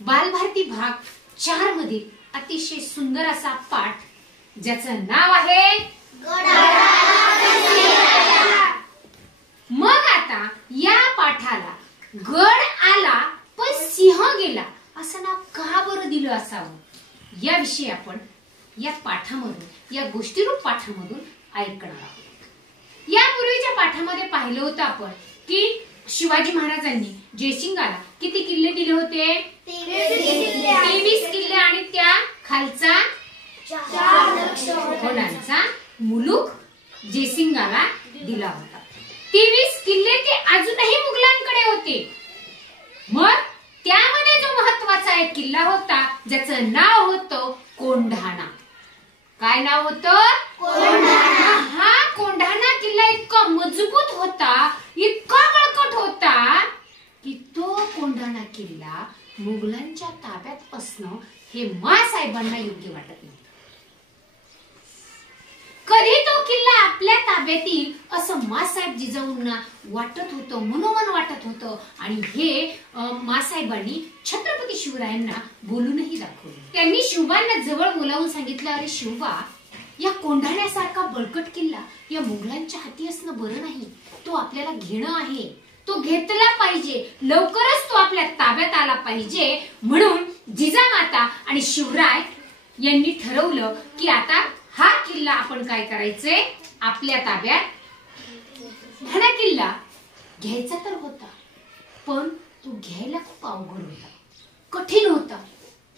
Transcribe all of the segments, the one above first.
बालभारती भाग 4 मधील अतिशय सुंदर असा पाठ ज्याचं नाव आहे मग आता या पाठाला गड आला पण सिंह गेला असं नाव का बरं दिलं असावं याविषयी आपण या पाठामधून या गोष्टीरूप पाठामधून ऐकणार आहोत। यापूर्वीच्या पाठामध्ये पाहिलं होतं आपण की शिवाजी महाराजांनी जयसिंगाला किती किल्ले दिले होते? 23 किल्ले आणि त्या खालचा 4 कोणाचा मुलूक जयसिंगाला दिला होता। 23 किल्ले ते अजूनही मुघलांकडे होते। मग त्यामध्ये जो महत्वाचा एक किल्ला होता ज्याचं नाव होतं कोंढाणा। काय नाव होतं? कोंढाणा। हा कोंढाणा किल्ला इतका मजबूत होता, इतका बळकट होता की तो कोंढाणा किल्ला मुघलांच्या ताब्यात असणं हे माँसाहेबांना योग्य वाटत नव्हतं। कधी तो किल्ला आपल्या ताब्यात येईल असं माँसाहेब जिजाऊंना वाटत होतं, मनोमन वाटत होतं आणि हे माँसाहेबांनी छत्रपती शिवरायांना बोलूनही दाखवलं। त्यांनी शिवबांना जवळ बोलावून सांगितलं, अरे शिवबा, या कोंढाण्यासारखा बळकट किल्ला या मुघलांच्या हाती असणं बरं नाही, तो आपल्याला घेणं आहे, तो घेतला पाहिजे, लवकरच तो आपल्या ताब्यात आला पाहिजे। म्हणून जिजामाता आणि शिवराय यांनी ठरवलं की आता हा किल्ला आपण काय करायचंय, आपल्या ताब्यात। हा किल्ला घ्यायचा तर होता पण तो घ्यायला खूप अवघड होता, कठीण होता।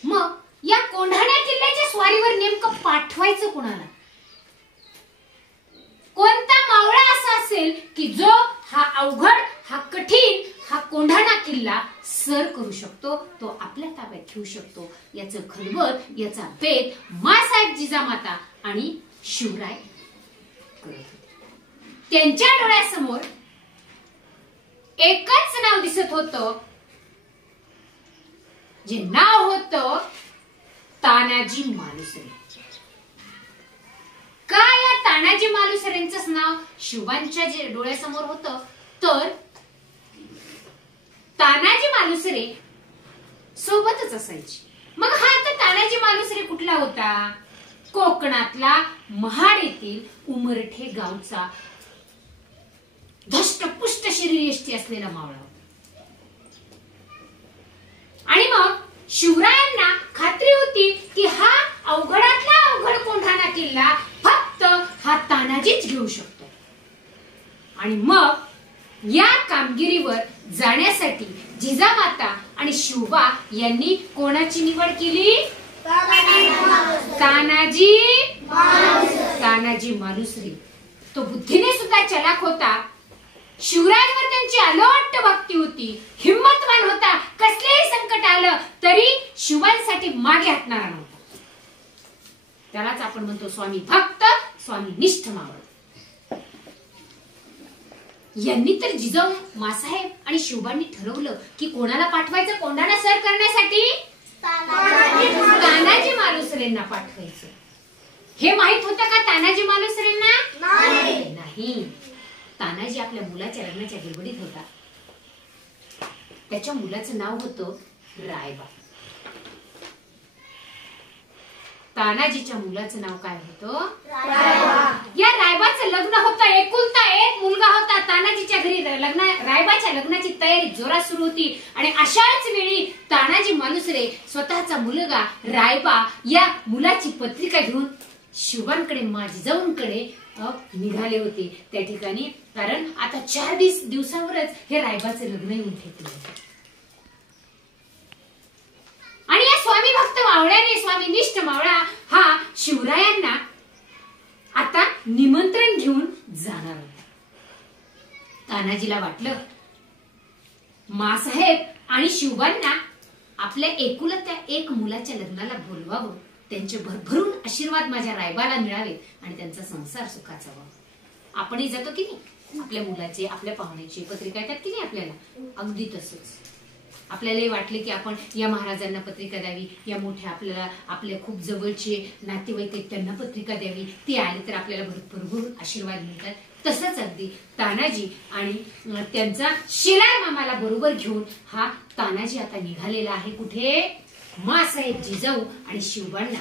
मग या कोंढाणा किल्ल्याच्या स्वारीवर नेमकं पाठवायचं कोणाला? कोणता मावळा असा असेल की जो हा अवघड, हा कठीण, हा कोंढाणा किल्ला सर करू शकतो, तो आपल्या ताब्यात घेऊ शकतो? याचं खलबत, याचा भेद माँसाहेब, जिजामाता आणि शिवराय करत होते। त्यांच्या डोळ्यासमोर एकच नाव दिसत होतं, जे नाव होतं तानाजी मालुसरे। का या तानाजी मालुसरेंचंच नाव शिवबांच्या डोळ्यासमोर होतं? तर तानाजी मालुसरे सोबतच असायचे। मग हा आता तानाजी मालुसरे कुठला होता? कोकणातला महाड येथील उमरठे गावचा धष्टपुष्ट शरीरयष्टी असलेला मावळा होता। आणि मग शिवरायांना खात्री होती की हा अवघडातला अवघड कोंढाणा किल्ला फक्त हा तानाजीच घेऊ शकतो। आणि मग या कामगिरीवर जाण्यासाठी जिजामाता आणि शिवबा यांनी कोणाची निवड केली? तानाजी मालुसरे। तो बुद्धीने सुद्धा चलाक होता, शिवरायांवर त्यांची अलोट भक्ती होती, हिम्मतवान होता, कसलेही संकट आलं तरी शिवांसाठी मागे हटणारा नव्हता। त्यालाच आपण म्हणतो स्वामी भक्त, स्वामी निष्ठ मावळ। यांनी तर जिजाऊ, माँसाहेब आणि शिवबांनी ठरवलं की कोणाला पाठवायचं कोंढाणा सर करण्यासाठी? तानाजी मालुसरेंना पाठवायचं। हे माहित होतं का तानाजी मालुसरेंना? नाही। तानाजी आपल्या मुलाच्या लग्नाच्या गडबडीत होता। त्याच्या मुलाचं नाव होतं रायबा। तानाजीच्या मुलाचं नाव काय होतं? या रायबाचं लग्न होतं, एकुलता एक मुलगा होता। तानाजीच्या घरी रायबाच्या लग्नाची तयारी जोरात सुरू होती आणि अशाच वेळी तानाजी मालुसरे स्वतःचा मुलगा रायबा या मुलाची पत्रिका घेऊन शिवबांकडे, जिजाऊंकडे निघाले होते त्या ठिकाणी। कारण आता 4 दिवसावरच हे रायबाचे लग्न येऊन ठेपले होते। आणि या स्वामी भक्त मावळ्याने, स्वामी निष्ठ मावळा हा शिवरायांना आता निमंत्रण घेऊन जाणार होता। तानाजीला वाटलं माँसाहेब आणि शिवबांना आपल्या एकुलत्या एक मुलाच्या लग्नाला बोलवावं, त्यांचे भरभरून आशीर्वाद माझ्या रायबाला मिळावेत आणि त्यांचा संसार सुखाचा व्हावा। आपणही जातो की नाही, आपल्या मुलाचे, आपल्या पाहुण्याची पत्रिका येतात की नाही आपल्याला, अगदी तसंच आपल्यालाही वाटले की आपण या महाराजांना पत्रिका द्यावी, या मोठ्या आपल्याला आपल्या खूप जवळचे नातेवाईक आहेत त्यांना पत्रिका द्यावी, ते आले तर आपल्याला भरभरून आशीर्वाद मिळतात। तसंच अगदी तानाजी आणि त्यांचा शेलार मामाला बरोबर घेऊन हा तानाजी आता निघालेला आहे. कुठे? मासाहेब जिजाऊ आणि शिवबांना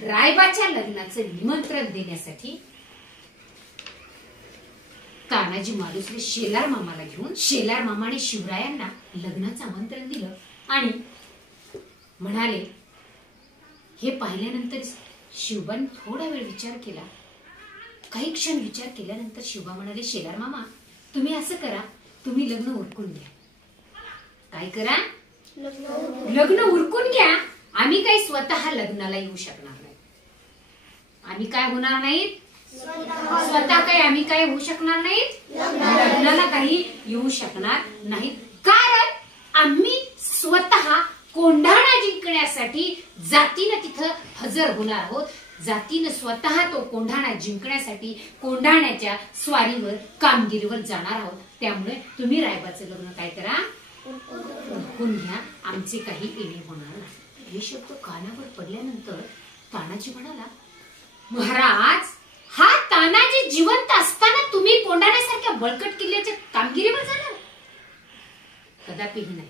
रायबाच्या लग्नाचं निमंत्रण देण्यासाठी तानाजी मालुसरे शेलार मामाला घेऊन शेलार मामाने शिवरायांना लग्नाचं आमंत्रण दिलं आणि म्हणाले. हे पाहिल्यानंतर शिवबांनी थोडा वेळ विचार केला. काही क्षण विचार केल्यानंतर शिवबा म्हणाले, शेलार मामा तुम्ही असं करा, तुम्ही लग्न उरकून घ्या. काय करा? लग्न उरकून घ्या. आम्ही काही स्वतः लग्नाला येऊ शकणार नाही. आम्ही काय होणार नाहीत? स्वतः काही आम्ही काय होऊ शकणार नाहीत? लग्नाला काही येऊ शकणार नाहीत. कारण आम्ही स्वतः कोंढाणा जिंकण्यासाठी जातीनं तिथं हजर होणार आहोत. जातीनं स्वतः तो कोंढाणा जिंकण्यासाठी कोंढाण्याच्या स्वारीवर कामगिरीवर जाणार आहोत. त्यामुळे तुम्ही रायबाचं लग्न काय करा? उरकून घ्या. आमचे काही येणे होणार नाही. हे शब्द कानावर पडल्यानंतर तानाजी म्हणाला, महाराज हा तानाजी जिवंत असताना तुम्ही कोंढाण्यासारख्या बळकट किल्ल्याच्या कामगिरीवर जाणार? कदापिही नाही.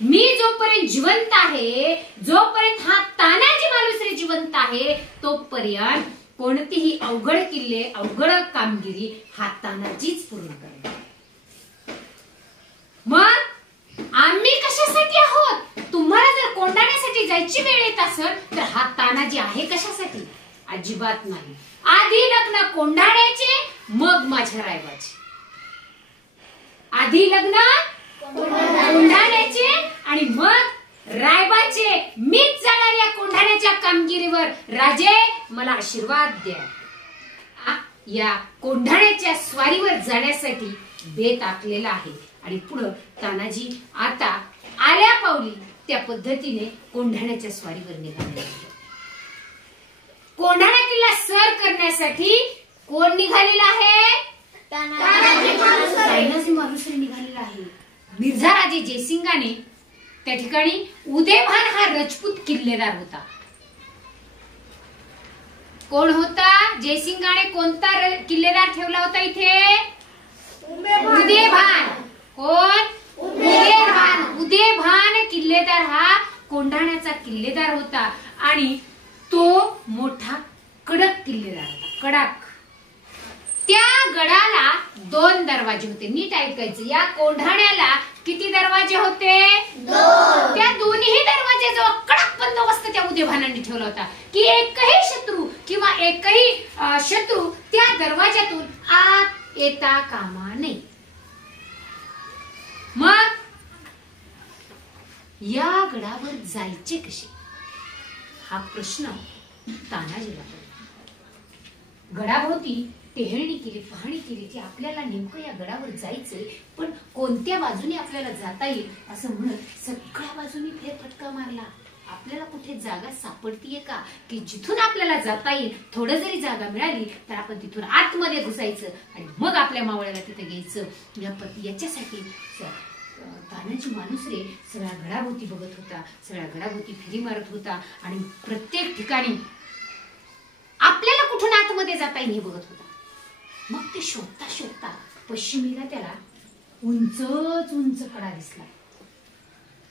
मी जोपर्यंत जिवंत आहे, जोपर्यंत हा तानाजी मालुसरे जिवंत आहे, तोपर्यंत कोणतीही अवघड किल्ले अवघड कामगिरी हा तानाजीच पूर्ण करणार. मग आम्ही कशासाठी आहोत? तुम्हाला जर कोंढाण्यासाठी जायची वेळ येत असेल तर हा तानाजी आहे कशासाठी? अजिबात नाही. आधी लग्न कोंढाण्याचे, मग माझ्या रायबाचे. आधी लग्न कोंढाण्याचे आणि मग रायबाचे. मीच जाणार या कोंढाण्याच्या कामगिरीवर. राजे मला आशीर्वाद द्या. या कोंढाण्याच्या स्वारीवर जाण्यासाठी बेत आखलेला आहे. आणि पुढे तानाजी आता आल्या पावली त्या पद्धतीने कोंढाण्याच्या स्वारीवर निघाले. कोंढाणा किल्ला सर करण्यासाठी कोण निघालेला आहे? तानाजी मालुसरे निघालेला आहे. मिर्झाराजे जयसिंगाने त्या ठिकाणी उदयभान हा राजपूत किल्लेदार होता. कोण होता? जयसिंगाने कोणता किल्लेदार ठेवला होता इथे? उदयभान. कोण? उदयभान. उदयभान किल्लेदार हा कोंढाण्याचा किल्लेदार होता आणि तो मोठा कडक किल्लेदार होता. कडक. त्या गडाला 2 दरवाजे होते. नीट ऐकायचं. या कोंढाण्याला किती दरवाजे होते? 2. त्या दोन्ही दरवाजेजवळ कडक बंदोबस्त त्या उदयभानाने ठेवला होता की एकही शत्रू किंवा एकही शत्रू त्या दरवाजातून आत येता कामा नये. मग या गडावर जायचे कसे हा प्रश्न तानाजीला पडला. गडाभोवती टेहळणी केली, पाहणी केली की आपल्याला नेमकं या गडावर जायचंय, पण कोणत्या बाजूने आपल्याला जाता येईल असं म्हणत सगळ्या बाजूनी फेरफटका मारला. आपल्याला कुठे जागा सापडतीये का की जिथून आपल्याला जाता येईल? थोडं जरी जागा मिळाली तर आपण तिथून आतमध्ये घुसायचं आणि मग आपल्या मावळ्याला तिथे घ्यायचं. याच्यासाठी तानाजी मालुसरे सगळ्या गडाभोवती बघत होता. सगळ्या गडाभोवती फेरी मारत होता आणि प्रत्येक ठिकाणी आपल्याला कुठून आतमध्ये जाता येईल हे बघत होता. मग ते शोधता शोधता पश्चिमेला त्याला उंचच उंच कडा दिसला,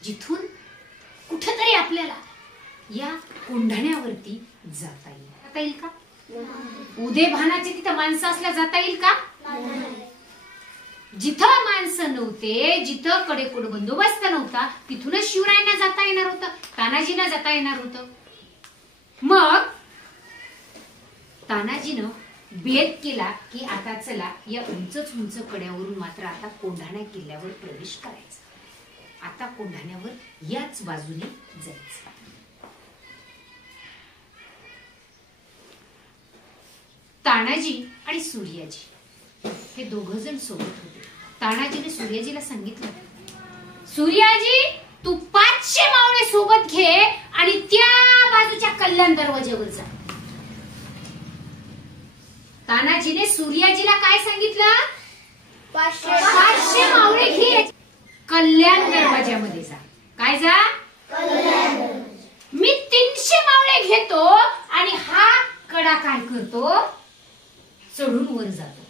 जिथून कुठेतरी आपल्याला या कोंढाण्यावरती जाता येईल. जाता येईल का? उदयभानाचे तिथं माणसं असल्या जाता येईल का? जिथं माणसं नव्हते, जिथं कडेकोड बंदोबस्त नव्हता, तिथूनच शिवरायांना जाता येणार होतं, तानाजींना जाता येणार होतं. मग तानाजीनं बेत केला की आता चला या उंचच उंच कड्यावरून मात्र आता कोंढाणा किल्ल्यावर प्रवेश करायचा. आता कोंढाण्यावर याच बाजूने जायचं. तानाजी आणि सूर्याजी हे दोघं जण सोबत होते. तानाजीने सूर्याजीला सांगितलं, सूर्याजी तू 500 मावळे सोबत घे आणि त्या बाजूच्या कल्याण दरवाज्यावर जा. तानाजीने सूर्याजीला काय सांगितलं? 500 मावळे घे, कल्याण दरवाज्यामध्ये जा. काय जा? मी 300 मावळे घेतो आणि हा कडा काय करतो? चढून वर जातो.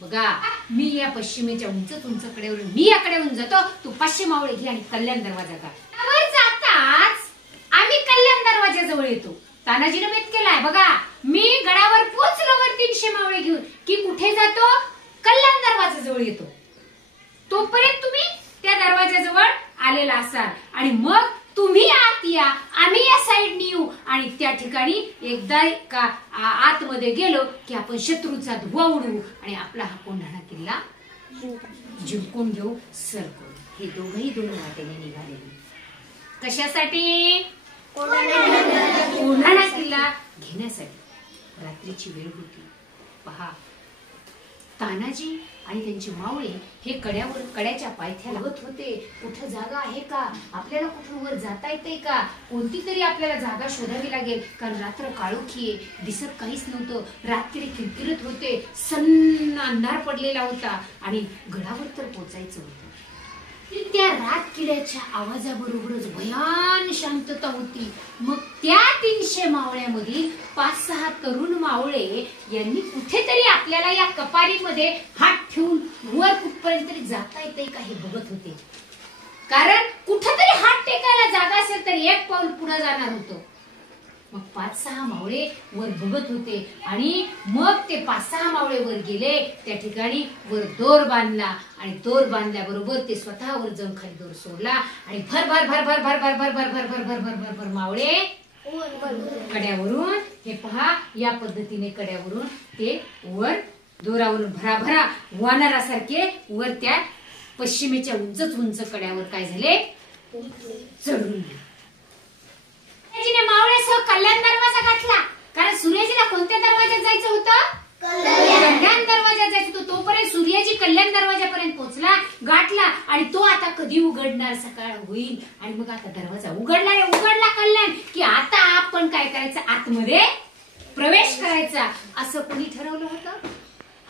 बघा, मी या पश्चिमेच्या उंच कड्यावरून मी या कड्यावरून जातो, तू 500 मावळे घे आणि कल्याण दरवाजा का. वर जाताच आम्ही कल्याण दरवाजाजवळ येतो. तानाजीने बेत केलाय बघा, मी गडावर पोचलो वर 300 मावळे घेऊन की कुठे जातो, कल्याण दरवाजाजवळ येतो. तोपर्यंत तुम्ही त्या दरवाजाजवळ आलेला असाल आणि मग तुम्ही आत या, आम्ही या साईडनी येऊ आणि त्या ठिकाणी एकदा का आतमध्ये गेलो की आपण शत्रूचा धुवा उडवू आणि आपला हा कोंढाणा किल्ला जिंकून घेऊ, सर करू. हे दोघही दोन वाटेने निघालेले. कशासाठी? कोंढाणा किल्ला घेण्यासाठी. रात्रीची वेळ होती. पहा, तानाजी आणि त्यांचे मावळे हे कड्याच्या पायथ्याला बघत होते. कुठं जागा आहे का, आपल्याला कुठून वर जाता येते का, कोणती तरी आपल्याला जागा शोधावी लागेल, कारण रात्र काळोखी आहे, दिसत काहीच नव्हतं. रात्री किरकिरत होते, सन्न अंधार पडलेला होता आणि गडावर तर पोचायचं होतं. त्या रात किड्याच्या आवाजाबरोबरच भयान शांतता होती. मग त्या 300 मावळ्यामधील 5-6 तरुण मावळे यांनी कुठेतरी आपल्याला या कपारीमध्ये हात ठेवून वर कुठपर्यंत तरी जाता येते का हे बघत होते. कारण कुठेतरी हात टेकायला जागा असेल तर एक पाऊल पुढे जाणार होतं. मग 5-6 मावळे वर बघत होते आणि मग ते 5-6 मावळे वर गेले. त्या ठिकाणी वर दोर बांधला आणि दोर बांधल्याबरोबर ते स्वतःवर जाऊन खाली दोर सोडला आणि भर भर भर भर भर भर भर भर भर भर भर भर भर भर मावळे कड्यावरून, हे पहा, या पद्धतीने कड्यावरून ते वर दोरावरून भराभरा वानरासारखे वर त्या पश्चिमेच्या उंच कड्यावर काय झाले, चढून. मावळ्यासह कल्याण दरवाजा गाठला. कारण सूर्याजीला कोणत्या दरवाजात जायचं होतं, कल्याण दरवाजात जायचं होतं. तोपर्यंत सूर्याजी कल्याण दरवाजापर्यंत पोहोचला, गाठला आणि तो आता कधी उघडणार, सकाळ होईल आणि मग आता दरवाजा उघडला कल्याण की आता आपण काय करायचं, आतमध्ये प्रवेश करायचा. असं कोणी ठरवलं होतं,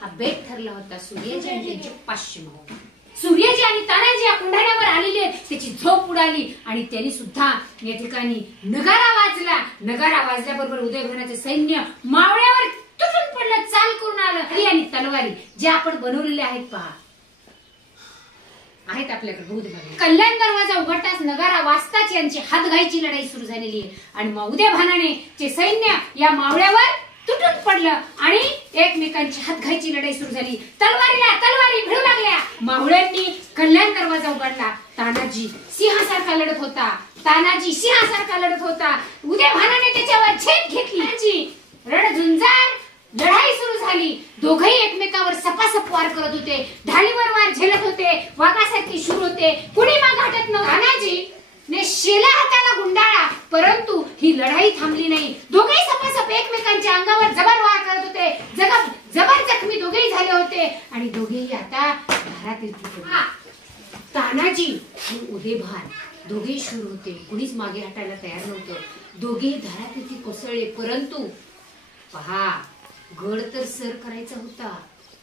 हा बेट ठरला होता सूर्याजी आणि त्यांचे 500 मावळे. सूर्याजी आणि तानाजी या कोंढाण्यावर आलेले, त्याची झोप उडाली आणि त्यांनी सुद्धा या ठिकाणी नगारा वाजला. नगारा वाजल्याबरोबर उदयभानाचे सैन्य मावळ्यावर तुटून पडलं, चाल करून आलं. आणि तलवारी जे आपण बनवलेले आहेत पहा, आहेत आपल्याकडे बहुत बघा. कल्याण दरवाजा उघडताच नगारा वाजताच यांची हातघाईची लढाई सुरू झालेली आहे आणि मग उदयभानाने चे सैन्य या मावळ्यावर तुटून पडलं आणि एकमेकांची हातघाईची लढाई सुरू झाली. तलवारी भिडू लागल्या. मावळ्यांनी कल्याण दरवाजा उघडला. तानाजी सिंहासारखा लढत होता. उदयभानाने त्याच्यावर झेप घेतली. रणझुंजार लढाई सुरू झाली. दोघही एकमेकावर सपासप वार करत होते, ढालीवर वार झेलत होते, वाघासारखे शूर होते. कुणी माग हटत नव्हते. तानाजी ने शेला हाताला गुंडाळा, परंतु ही लढाई थांबली नाही. दोघेही सपासप एकमेकांच्या अंगावर जबर वार करत होते. जबर जखमी दोघेही झाले होते आणि दोघेही आता धारातीर्थी पडले. तानाजी आणि उदयभान दोघेही शूर होते, कुणीच मागे हटायला तयार नव्हतं. दोघेही धारातीर्थी कोसळले. परंतु पहा, गड तर सर करायचा होता,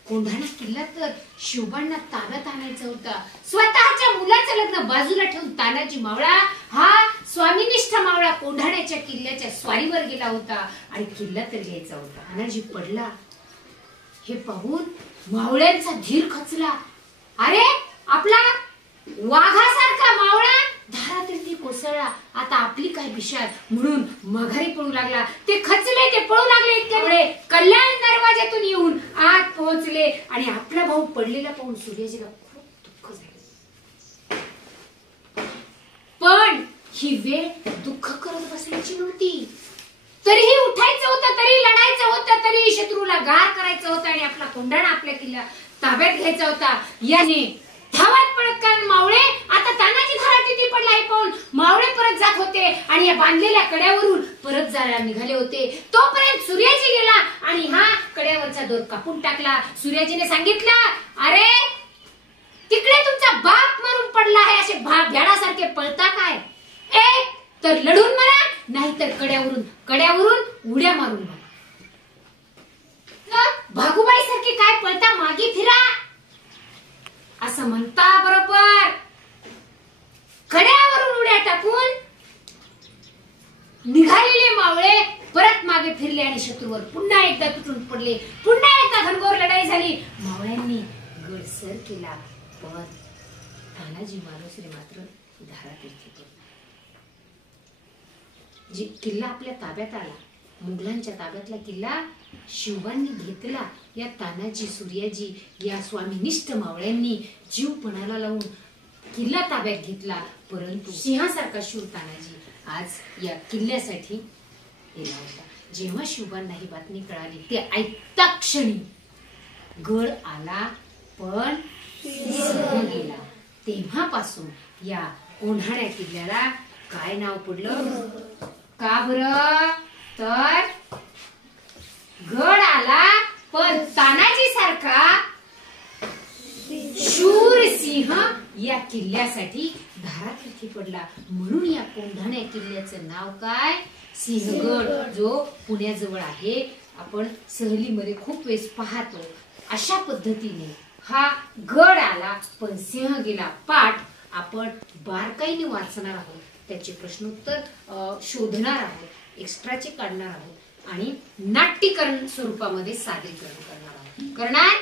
कोंढाणा किल्ला तर शिवबांना ताब्यात आणायचा होता. स्वतःच्या मुलाचं लग्न बाजूला ठेवून तानाजी मावळा हा स्वामीनिष्ठ मावळा कोंढाण्याच्या किल्ल्याच्या स्वारीवर गेला होता आणि किल्ला तर घ्यायचा होता. तानाजी पडला हे पाहून मावळ्यांचा धीर खचला. अरे, आपला वाघासारखा मावळा धारातीर्थी कोसळला, आता आपली काय बिशाल म्हणून माघारी पळू लागला. ते खचले, ते पळू लागले. इतके कल्याण दरवाजातून येऊन आत पोहोचले आणि आपला भाऊ पडलेला पाहून सूर्याजीला खूप दुःख झाले. पण ही वेळ दुःख करत बसायची नव्हती. तरीही उठायचं होतं, तरी लढायचं होतं, तरी शत्रूला गार करायचं होतं आणि आपला कोंढाणा आपल्या किल्ला ताब्यात घ्यायचा होता. याने धावत पळत कारण मावळे आता तानाजी धारातीर्थी पडला हे पाहून मावळे परत जात होते आणि या बांधलेल्या कड्यावरून परत जायला निघाले होते. तोपर्यंत सूर्याजी गेला आणि हा कड्यावरचा दोर कापून टाकला. सूर्याजीने सांगितलं, अरे तिकडे तुमचा बाप मरून पडला आहे, असे भ्याडासारखे पळता काय? एक तर लढून मरा, नाहीतर कड्यावरून उड्या मारून मरा. भागुबाई सारखे काय पळता, मागे फिरा असं म्हणता बरोबर कड्यावरून उड्या टाकून निघालेले मावळे परत मागे फिरले आणि शत्रूवर पुन्हा एकदा तुटून पडले. पुन्हा एकदा घनघोर लढाई झाली. मावळ्यांनी गड सर केला, पण तानाजी मालुसरे मात्र धारातीर्थी पडले. जी किल्ला आपल्या ताब्यात आला, मुघलांच्या ताब्यातला किल्ला शिवांनी घेतला. या तानाजी सूर्याजी या स्वामीनिष्ठ मावळ्यांनी जीव पणाला लावून किल्ला ताब्यात घेतला. परंतु सिंहासारखा शूर तानाजी आज या किल्ल्यासाठी गेला होता. जेव्हा शिवबांना ही बातमी कळाली, ते ऐकता क्षणी गड आला पण सिंह गेला. तेव्हापासून या कोंढाण्या किल्ल्याला काय नाव पडलं? का बरं? तर गड आला पण तानाजी सारखा शूर सिंह या किल्ल्यासाठी धारातीर्थी पडला. म्हणून या कोंढाण्या किल्ल्याचं नाव काय? सिंहगड, जो पुण्याजवळ आहे. आपण सहलीमध्ये खूप वेळेस पाहतो. अशा पद्धतीने हा गड आला पण सिंह गेला पाठ आपण बारकाईने वाचणार आहोत. त्याचे प्रश्नोत्तर शोधणार आहोत, एक्स्ट्राचे काढणार आहोत आणि नाट्यकरण स्वरूपामध्ये सादरीकरण करणार आहोत. करणार